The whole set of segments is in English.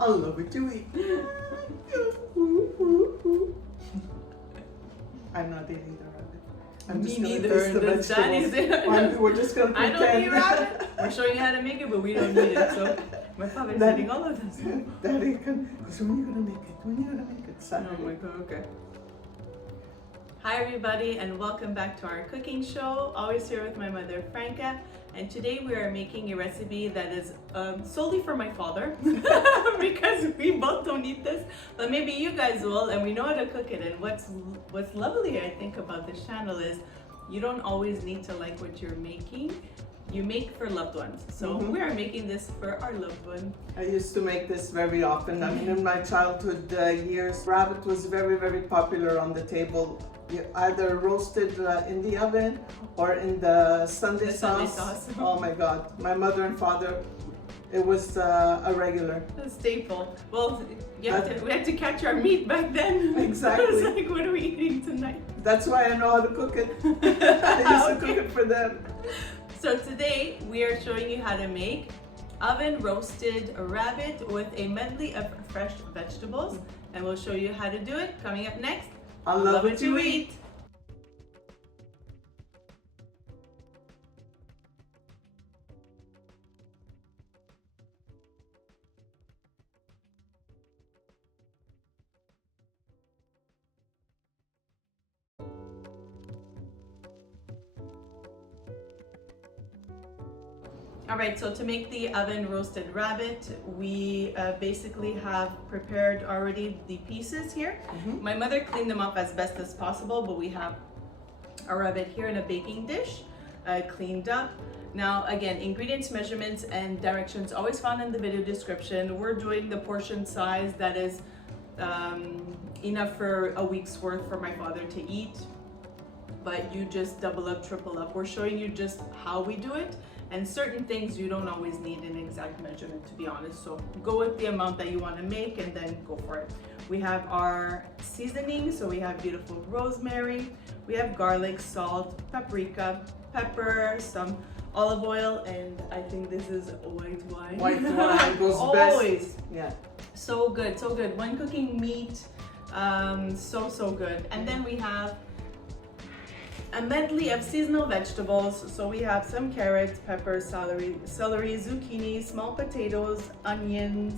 I love it to eat. I'm not eating the rabbit. I'm Me just gonna neither. taste the That's vegetables. Danny's. We're just gonna I pretend. don't eat rabbit. We're showing you how to make it, but we don't eat it. So my father's Daddy- eating all of this. Daddy can. So when are you gonna make it? When are you gonna make it? Oh Saturday. my god, okay. Hi everybody and welcome back to our cooking show. Always here with my mother Franca, and today we are making a recipe that is solely for my father because we both don't eat this, but maybe you guys will, and we know how to cook it. And what's lovely I think about this channel is you don't always need to like what you're making. You make for loved ones. So we are making this for our loved one. I used to make this very often. I mean, in my childhood years, rabbit was very, very popular on the table. You either roasted in the oven or in the Sunday sauce. Oh my God. My mother and father, it was a regular. A staple. Well, we had to catch our meat back then. Exactly. It was like, what are we eating tonight? That's why I know how to cook it. I used to cook it for them. So today we are showing you how to make oven roasted rabbit with a medley of fresh vegetables, and we'll show you how to do it coming up next. I love it to eat. All right, so to make the oven roasted rabbit, we basically have prepared already the pieces here. My mother cleaned them up as best as possible, but we have our rabbit here in a baking dish, cleaned up. Now, again, ingredients, measurements, and directions always found in the video description. We're doing the portion size that is enough for a week's worth for my father to eat, but you just double up, triple up. We're showing you just how we do it. And certain things you don't always need an exact measurement, to be honest. So go with the amount that you want to make and then go for it. We have our seasoning. So we have beautiful rosemary. We have garlic, salt, paprika, pepper, some olive oil, and I think this is white wine. White wine goes always. best. Yeah. So good, so good. When cooking meat, so good. And then we have a medley of seasonal vegetables. So we have some carrots, peppers, celery, zucchini, small potatoes, onions,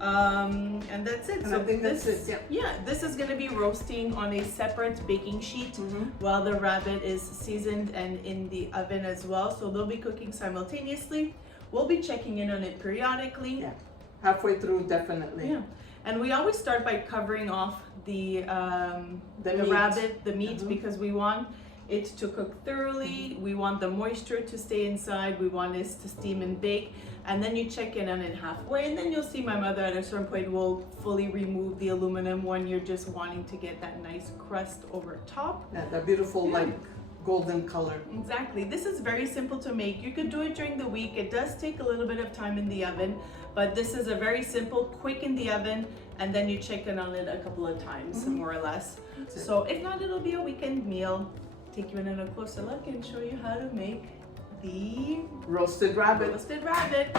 and that's it. And so I think that's it. Yeah, this is gonna be roasting on a separate baking sheet while the rabbit is seasoned and in the oven as well. So they'll be cooking simultaneously. We'll be checking in on it periodically. Yeah. Halfway through, definitely. Yeah. And we always start by covering off the meat. rabbit, the meat, because we want it to cook thoroughly. We want the moisture to stay inside. We want it to steam and bake. And then you check in on it halfway, and then you'll see my mother at a certain point will fully remove the aluminum when you're just wanting to get that nice crust over top. Yeah, that beautiful like golden color. Exactly. This is very simple to make. You could do it during the week. It does take a little bit of time in the oven, but this is a very simple, quick in the oven, and then you check in on it a couple of times, more or less. So if not, it'll be a weekend meal. Take you in a closer look and show you how to make the Roasted rabbit. roasted rabbit.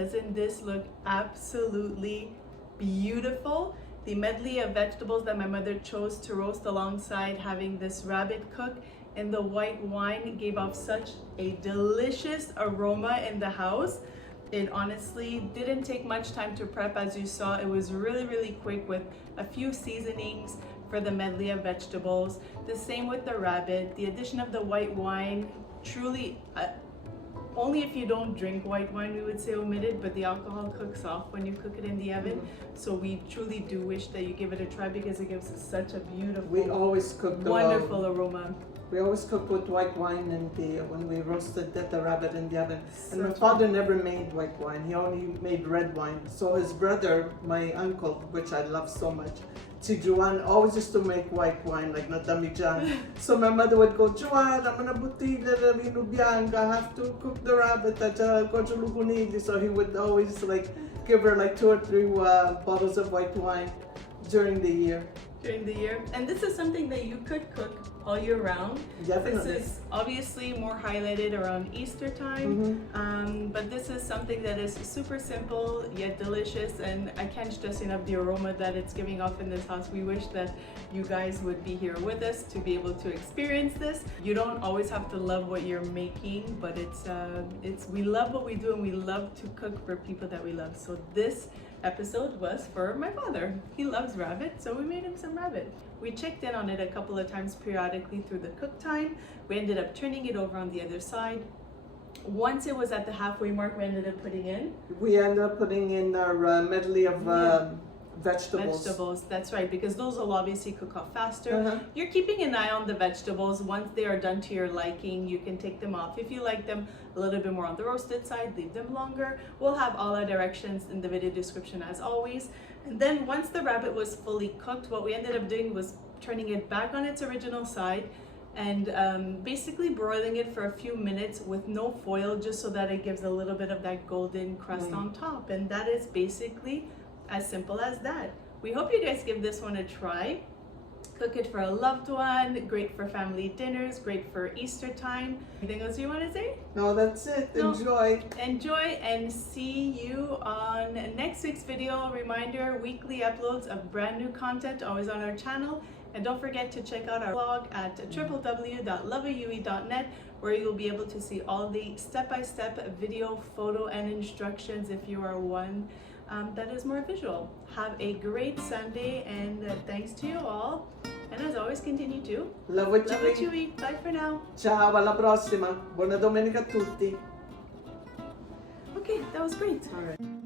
doesn't this look absolutely beautiful? The medley of vegetables that my mother chose to roast alongside having this rabbit cook and the white wine gave off such a delicious aroma in the house. It honestly didn't take much time to prep, as you saw. It was really quick with a few seasonings for the medley of vegetables. The same with the rabbit. The addition of the white wine, truly, only if you don't drink white wine we would say omitted, but the alcohol cooks off when you cook it in the oven. So we truly do wish that you give it a try because it gives such a beautiful, We always cook wonderful aroma. We always cook with white wine when we roasted the rabbit in the oven. And my Such father never made white wine. He only made red wine. So his brother, my uncle, which I love so much, si Juan, always used to make white wine like Natamijan. So my mother would go, Juan, I'm gonna bottiglia de vino bianco. I have to cook the rabbit at Coniglio. So he would always like give her like 2 or 3 bottles of white wine during the year. And this is something that you could cook all year round. Definitely. This is obviously more highlighted around Easter time, but this is something that is super simple yet delicious, and I can't stress enough the aroma that it's giving off in this house. We wish that you guys would be here with us to be able to experience this. You don't always have to love what you're making, but we love what we do and we love to cook for people that we love. So this episode was for my father. He loves rabbit, so we made him some rabbit. We checked in on it a couple of times periodically through the cook time. We ended up turning it over on the other side. Once it was at the halfway mark, we ended up putting in our medley of vegetables. That's right, because those will obviously cook off faster. You're keeping an eye on the vegetables. Once they are done to your liking, you can take them off. If you like them a little bit more on the roasted side, leave them longer. We'll have all our directions in the video description as always. And then once the rabbit was fully cooked, what we ended up doing was turning it back on its original side and basically broiling it for a few minutes with no foil, just so that it gives a little bit of that golden crust on top. And that is basically as simple as that. We hope you guys give this one a try. Cook it for a loved one, great for family dinners, great for Easter time. Anything else you want to say? No, that's it. No. Enjoy. And see you on next week's video. Reminder, weekly uploads of brand new content always on our channel. And don't forget to check out our blog at www.loveaue.net, where you'll be able to see all the step-by-step video, photo, and instructions if you are one that is more visual. Have a great Sunday, and thanks to you all. And as always, continue to love what you eat. Bye for now. Ciao, alla prossima. Buona domenica a tutti. Okay, that was great. All right.